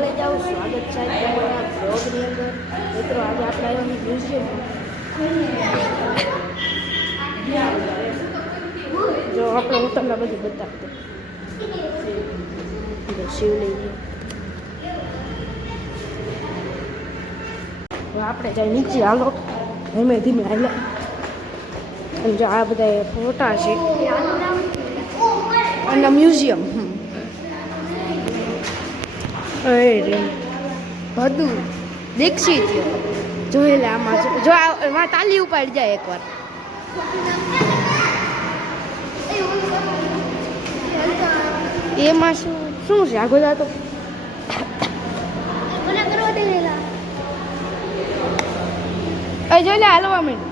બ્લોગમાં લઈ જાઓ. સ્વાગત છે તમારા બ્લોગની અંદર. મિત્રો આજે આપણે આવ્યા મ્યુઝિયમ. જો આપણે હું તમને બધું બતાવતો શિવલિંગ. આપણે જાય નીચે હાલો ધીમે ધીમે હાલે. અને જો આ બધા ફોટા છે અને મ્યુઝિયમ બધું દીક્ષિત જોઈ લે. આમાં જો એમાં તાલી ઉપાડી જાય એકવાર. એમાં શું છે આગળ જાતો જોઈ લે હાલવા માંડ.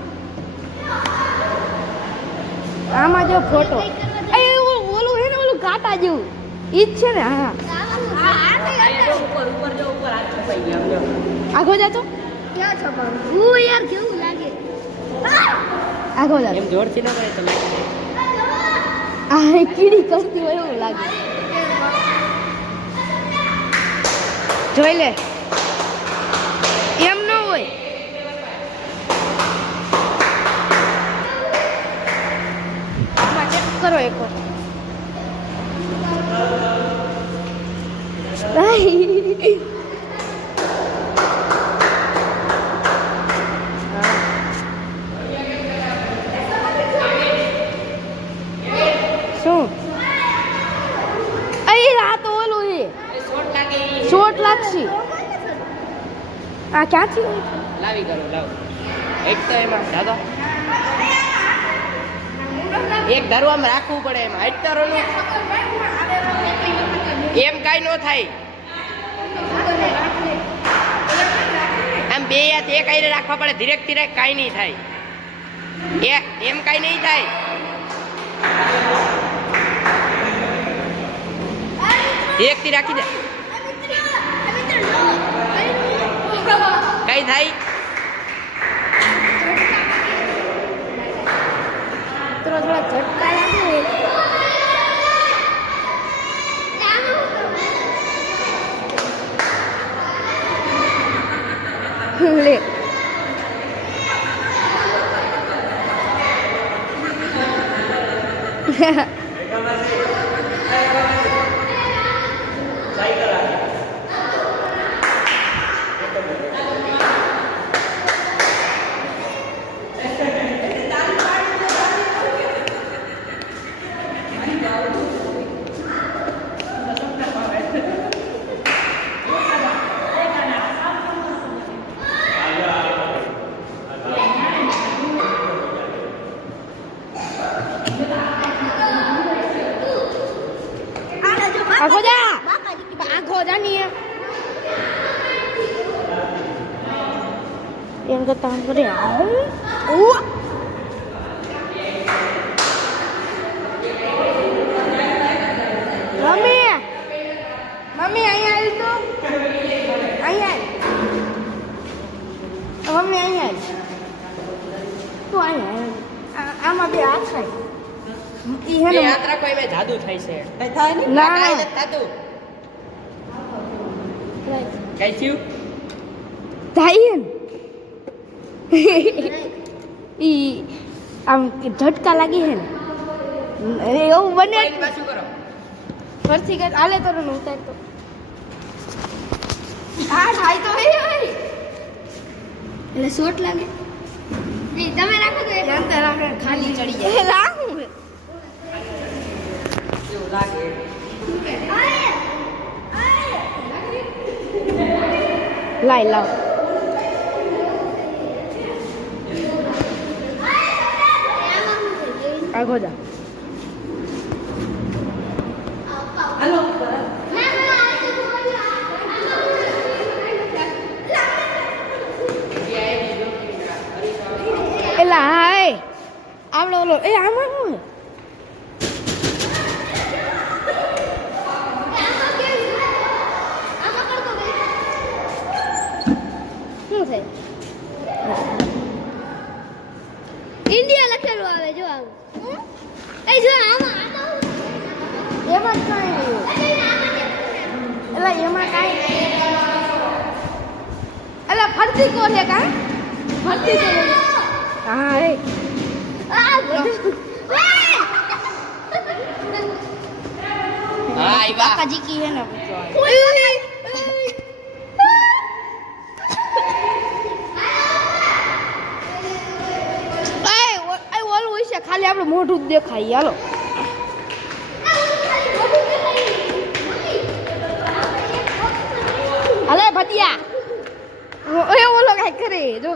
આમાં જો ફોટો ઓલું હે ને ઓલું કાંટા જેવું ઈ જ છે ને. હા આગો જાતો ક્યાં છપાવું હું યાર કેવું લાગે આગો જાતો એમ જોરથી ના કરે તો લાગે આ કીડી કરતી હોય એવું લાગે. જોઈ લે એમ ન હોય. આમાં ચેક કરો એક વાર. શું અહીં આ તો ઓલું છે શોટ લાગશે. આ ક્યાંથી લાવી કરો લાવ. એક તો એમાં દાદા એક ધરવામાં રાખવું પડે. એમ હાઈટરોનું એમ કાંઈ ન થાય. આમ બે હાથ એક આઈને રાખવા પડે. ધીરેક ધીરેક કાંઈ નહીં થાય. એમ કાંઈ નહીં થાય. ધીરેકથી રાખી દે કઈ થાય. થોડા ઝટકા લાગે લે. આખો જા આખો જાની એમ કરતા આમ કરે. મમ્મી મમ્મી અહીંયા આવી તો અહીંયા મમ્મી અહીંયા તું અહીંયા આમાં બે હાથ થાય. યાત્રા કોઈ મેં જાદુ થાય છે. કઈ થાય નહીં. ના કાઈ નથી થાતું. કઈ થયું થાય ને ઈ આમ ઝટકા લાગી હે ને એવું બને. પાછું કરો ફરથી કર આલે તો ને ઉતાર તો આ થાય તો હે એટલે શોટ લાગે. નહીં તમે રાખો તો એક અંતર રાખે ખાલી ચડી જાય. રાખું એવું લાગે. લાઈ લાવ આગો જા. હાલો એલા હાય આવડો ઓલો એ આમાં શું છે ઇન્ડિયા લખેલું આવે જો આવું. એ જો આમાં એમાં જ કાંઈ એટલે એમાં કાંઈ ફરતી કોણ હે કા ફરતી કોણ હા એ હા આઈ બા કાકાજી કી હે ને ખાલી આપણું મોઢું જ દેખાય હાલો હાલે ભતિયા ઓય ઓલો કાઈ કરે જો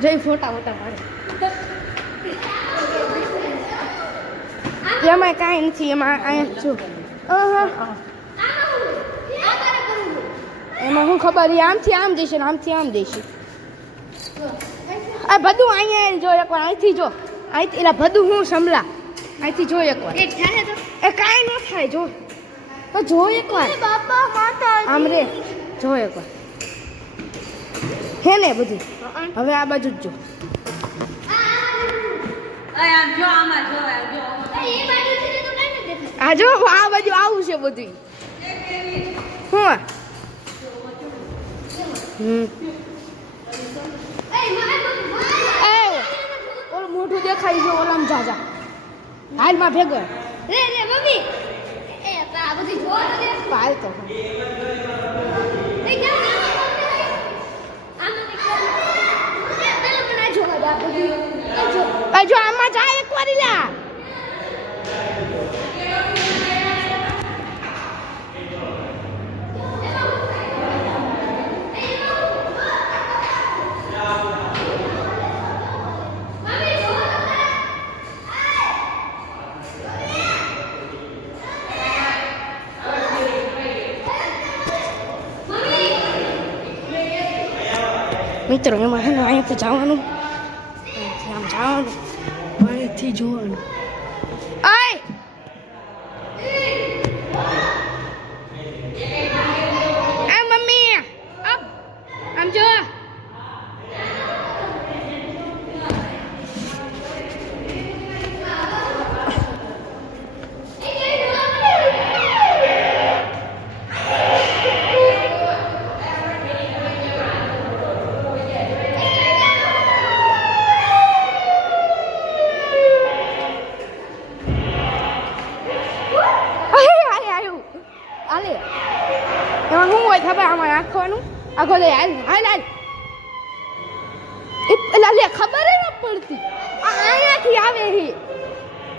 જઈ ફોટા પાડે એમાં કાંઈ નથી એમાં અહીંયા જો એમાં શું ખબર આમથી આમ જઈશે ને આમથી આમ જઈશે આ બધું અહીંયા જો એકવાર અહીંથી જો અહીંથી એલા બધું હું સમલા અહીંથી જો એકવાર એ કાંઈ ન થાય જો તો જો એકવાર બાપા માતા આમ રે જો એકવાર હે ને બધું હવે આ બાજુ જ જો આ જો આ બાજુ આવું છે બધું હું ઓલું મોઢું દેખાય છે ઓલામ જાજા હાલમાં ભેગો રે રે મમ્મી એ આ બધી જો ને પાલ તો એ કેમ જો આમાં જા એક વાર લા મિત્રો એમાં હે ને અહીંયાથી જવાનું આમ જવાનું અહીંથી જોવાનું આય આ મમ્મી અબ આમ જો એમાં શું હોય ખબર આમાં નાખવાનું આખો દે હાલ હાલ હાલ એટલે લે ખબર ન પડતી અહીંયાથી આવે હે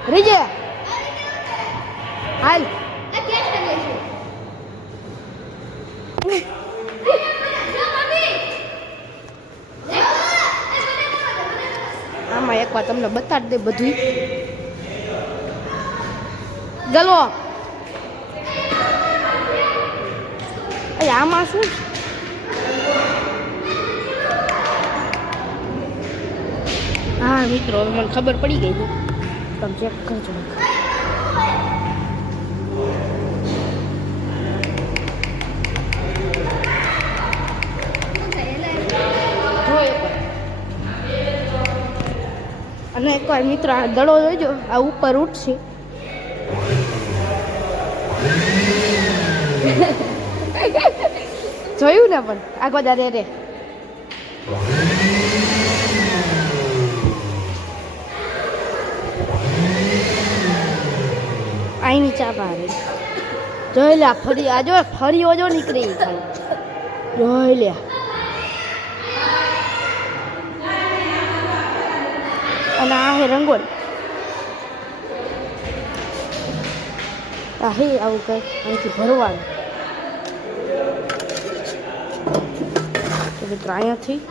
રીજે હાલ આમાં એકવાર તમને બતાડી દે બધું ગલો આમાં શું હા મિત્રો હવે મને ખબર પડી ગઈ છે તમે ચેક કરજો અને એકવાર મિત્રો આ દડો જોઈજો આ ઉપર ઉઠશે જોયું ને પણ આગો દા રે આઈની ચા પારે જોઈ લે ફરી આજો ફરી ઓજો નીકળી ખાલી જોઈ લે અને આ હે રંગોળી આ હે આવું કઈ અહીંથી ભરવાનું મિત્રો અહીંયાથી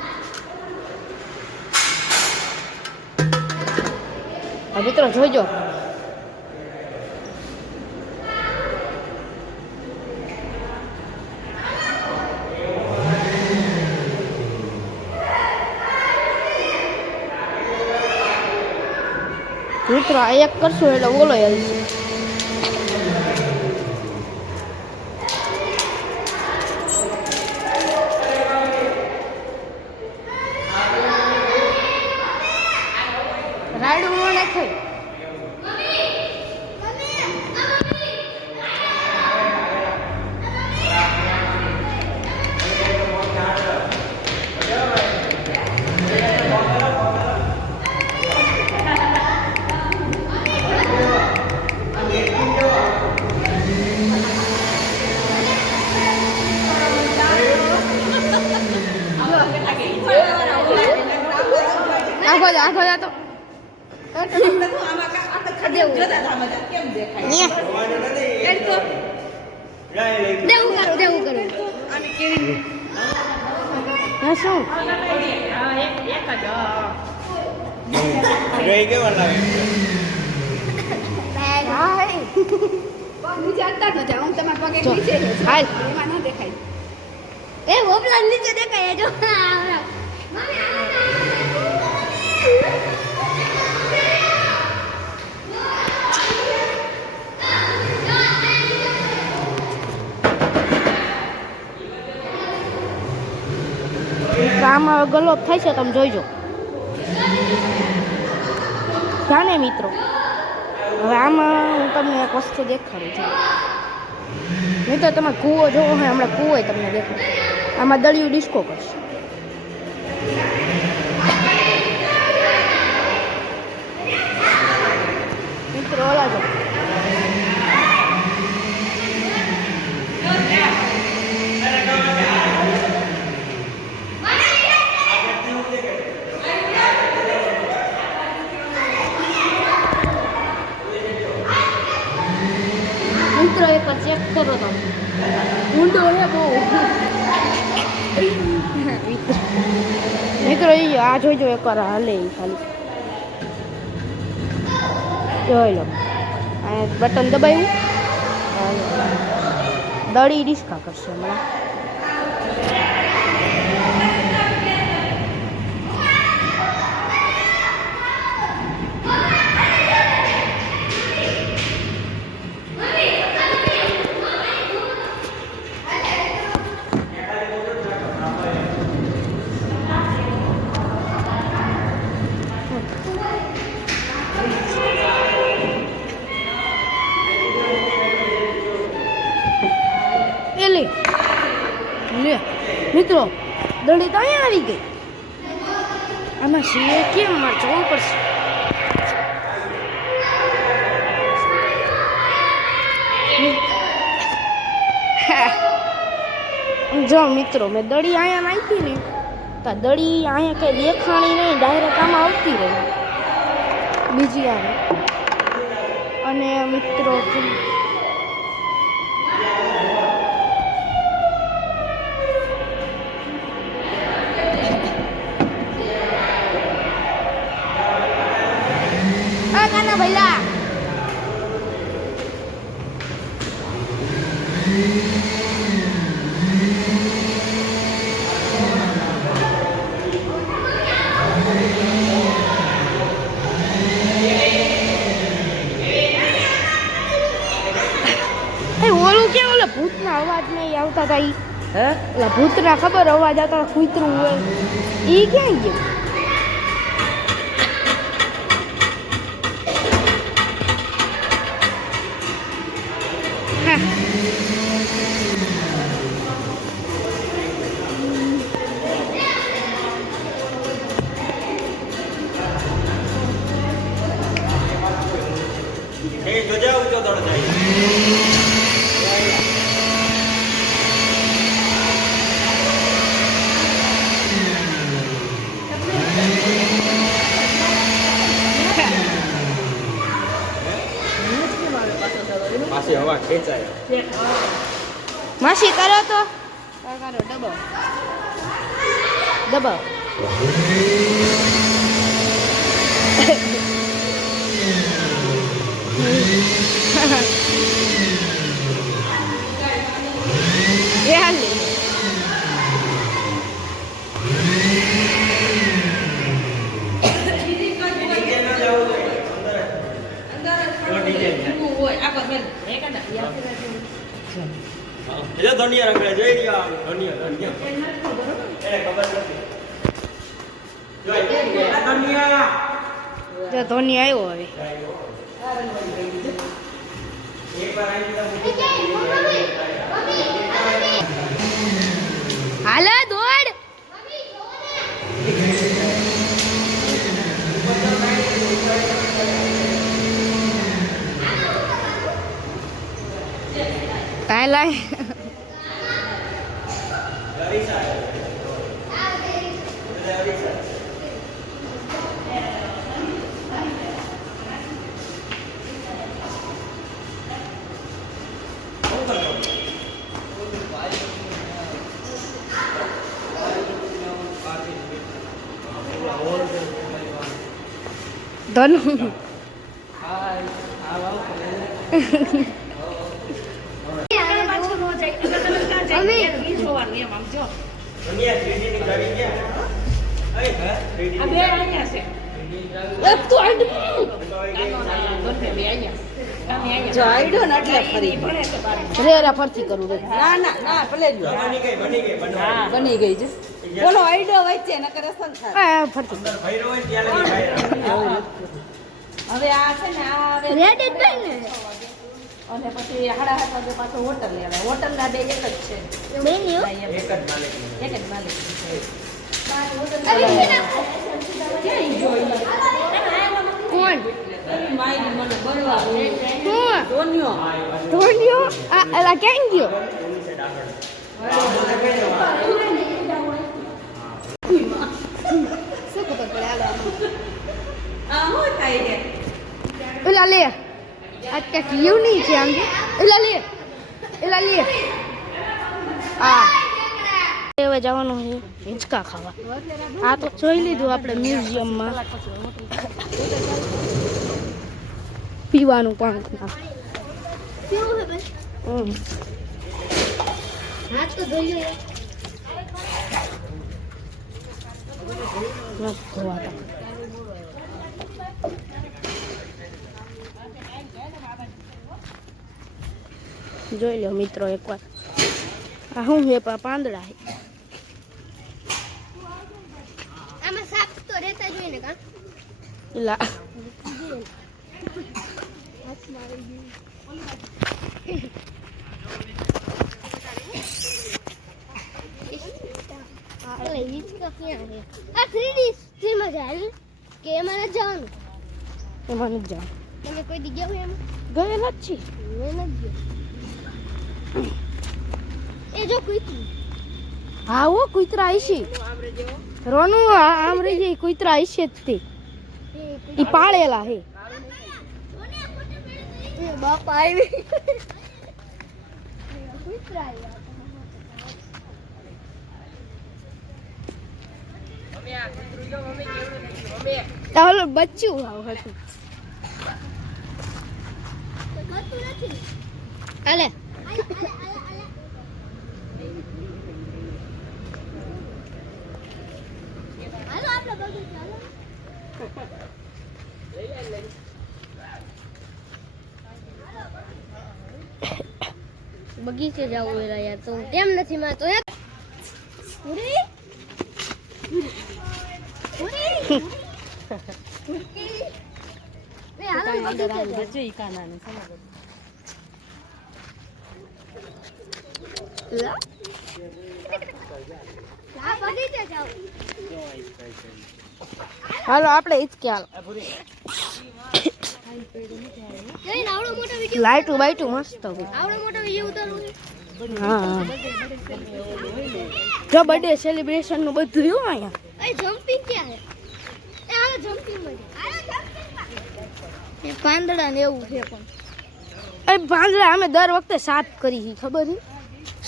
મિત્રો જોઈજો મિત્રો આ એક કરશો એટલે ઓલો હેલશે રાયડું ન નાખે આખો જાતો દેવું કરો હા શું રહી કેવા લાગે હાલ એ ઓપલા નીચે દેખાય જો આમાં ગલોપ થાય છે તમે જોઈજો જાણે મિત્રો હવે આમાં હું તમને એક વસ્તુ દેખાડું છું મિત્રો તમે કૂવો જોવો હોય હમણાં કૂવો તમને દેખાડું આમાં દળિયું ડિસ્કો કરશે મિત્રો ઓલા જો મિત્રો એક ચેક કરો તમે ઊંડો હે બહુ મિત્રો એ આ જોઈજો એકવાર હાલે ઈ ખાલી જોઈ લો આ બટન દબાવ્યું દળી ડિસ્કા કરશે હમણાં લે મિત્રો દડી તો અહીંયા આવી ગઈ આમાં સીએ કેમ મારે જોવું પડશે જો મિત્રો મેં દડી અહીંયા નાખી ને તો દડી અહીંયા કઈ દેખાણી નહીં ડાયરેક્ટ આમાં આવતી રહી બીજી આવે અને મિત્રો ભૈલા ઓલું કે ઓલા ભૂતના અવાજ નહીં આવતા હતા ઈ હે ઓલા ભૂતના ખબર અવાજ આવતા કૂતરું હોય ઈ ક્યાં ગયું જોજા ઊંચો દોડ જાય પાછી હવા ખેંચાય માસી કરો તો કરો દબાવ એ હાલી એટલે ધનિયા રંગડા જોઈ રહ્યા ધનિયા એને ખબર નથી ધનિયા જો ધોની આવ્યો હવે હાલે દોડ કાંઈ લાય ધનુ ધનિયા 3D ની ગાડી ક્યાં અરે હા 3D આ બે અહીંયા છે એક તો આઈ જો આઈડો ને એટલે ફરી રે ફરતી કરું રે ના ના ના ભલે જ બની ગઈ બની ગઈ છે બોલો આઈડો વચ્ચે નકર અસર થાય આ ફરતી અંદર ભૈરો હોય ત્યાં લગી ભાઈ હવે આ છે ને આ હવે રેડ જ ભાઈ ને અને પછી 7:30 વાગે પાછો હોટલ લેવાય હોટલ ના બે એક જ છે બેન યો એક જ માલિક એક જ માલિક છે કોણ માઈ મને બળવા કોણ ધોન્યો ધોન્યો આ એલા કેમ ગયો શું ખબર પડે આલો આ હું થાય છે એલા લે આ ક્યાંક લીવ નહીં છે આમ એલા લે આ હવે જવાનું છે હિંચકા ખાવા આ તો જોઈ લીધું આપણે મ્યુઝિયમમાં પીવાનું પાણી કેવું હે ભાઈ હાથ તો ધોઈ લો જોઈ લો મિત્રો એકવાર આ શું છે પાંદડા છે આમાં સાપ તો રહેતા જોઈએ ને કા એલા ઓય હિચકા ક્યાં છે આ 3D થી મજા આવે કે એમાં નથી જવાનું એમાં નથી જાવ તમે કોઈ દી ગયા હોય એમાં ગયેલા જ છીએ મેં નથી ગયો એ જો કુતરું હા ઓ કુતરા આઈશી રોનું આમ રહી જાય કુતરા આઈશે જ તે ઈ પાળેલા હે એ બાપા આવી કુતરા આવ્યા ચાલો બચ્ચું આવ હતું બધું નથી આલે હાલો આપણે બધું ચાલો બગીચે જવું એલા યાર તો કેમ નથી માં તો એક પૂરી પૂરી રે હાલો બગીચે જાઓ. બચે ઈ કાના ને સમજ આ બગીચે જાઓ. હાલો આપણે હિચકે હાલો જઈને આવડો મોટો વિડિયો લાઈટું બાઈટું મસ્ત હોય આવડો મોટો વિડિયો ઉતારવો છે હા જો બર્થડે સેલિબ્રેશન નું બધું રહ્યું અહીંયા એ જમ્પિંગ ક્યાં હે એ હાલો જમ્પિંગ માં એ પાંદડા ને એવું છે પણ એ પાંદડા અમે દર વખતે સાફ કરી છે ખબર છે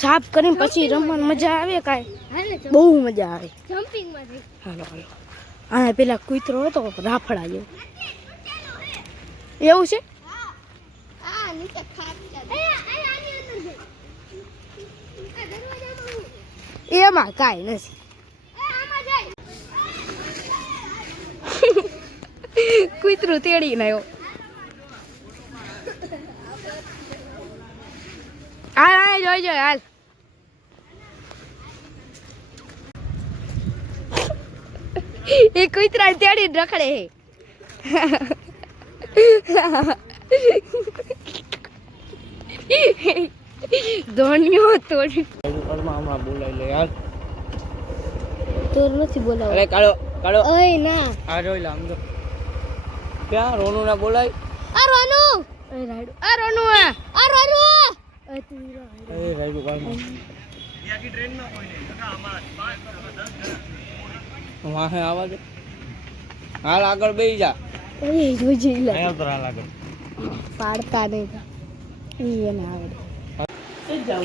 સાફ કરીને પછી રમવાની મજા આવે કાંઈ હાલે બહુ મજા આવે જમ્પિંગ માં જઈ હાલો હાલો આ પેલા કૂતરો હતો રાફડા જેવો એવું છે આ નીચે ખાટ છે એ આની અંદર છે આ દરવાજામાં એમાં કાંઈ નથી એ આમાં જાય કૂતરું તેડીને આવ્યો હાલ હાલ જોઈ હાલ એ કૂતરા તેડીને રખડે હે ધોનિયો તોડી હમણાં બોલાઈ લે યાર તોર નથી બોલાવ અરે કાળો કાળો ઓય ના આ જોઈ લે આમ તો ક્યાં રોનું ના બોલાય આ રોનુ ઓય રાડુ આ રોનું આ રોનુ આ તું રો એ રાઈડું કાળ વાહે આવા દે હાલ આગળ બેસી જા ઓય જોજી લે અહીંયા તો હાલ આગળ પાડતા નહીં ઈ એને આવડે એ જાવ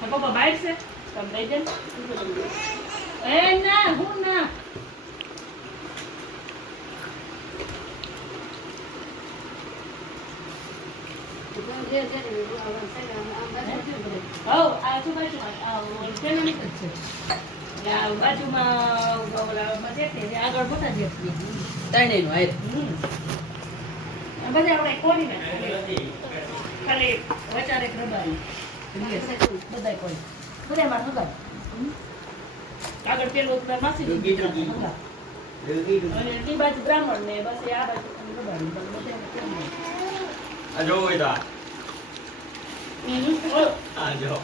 પપ્પા બહાર છે તમે બેજન એ ના હું ના આ આજુબાજુમાં આ ફેમિલી જ છે. આ બાજુમાં ઓલામાં છે તે આગળ મોટા છે. ત્રણેયનું હાલ. આ બધા આપણે કોરી નાખીએ. ખાલી વચારે એક રબારી. બધાય કોઈ. બધાય માં હગા. આગળ પેલું તો માસી હગા. અને ઈ બાજુ બ્રાહ્મણ ને બસ આ બાજુ રબારી. બધા આ જોવો હોય તો આ. હમ. આ જો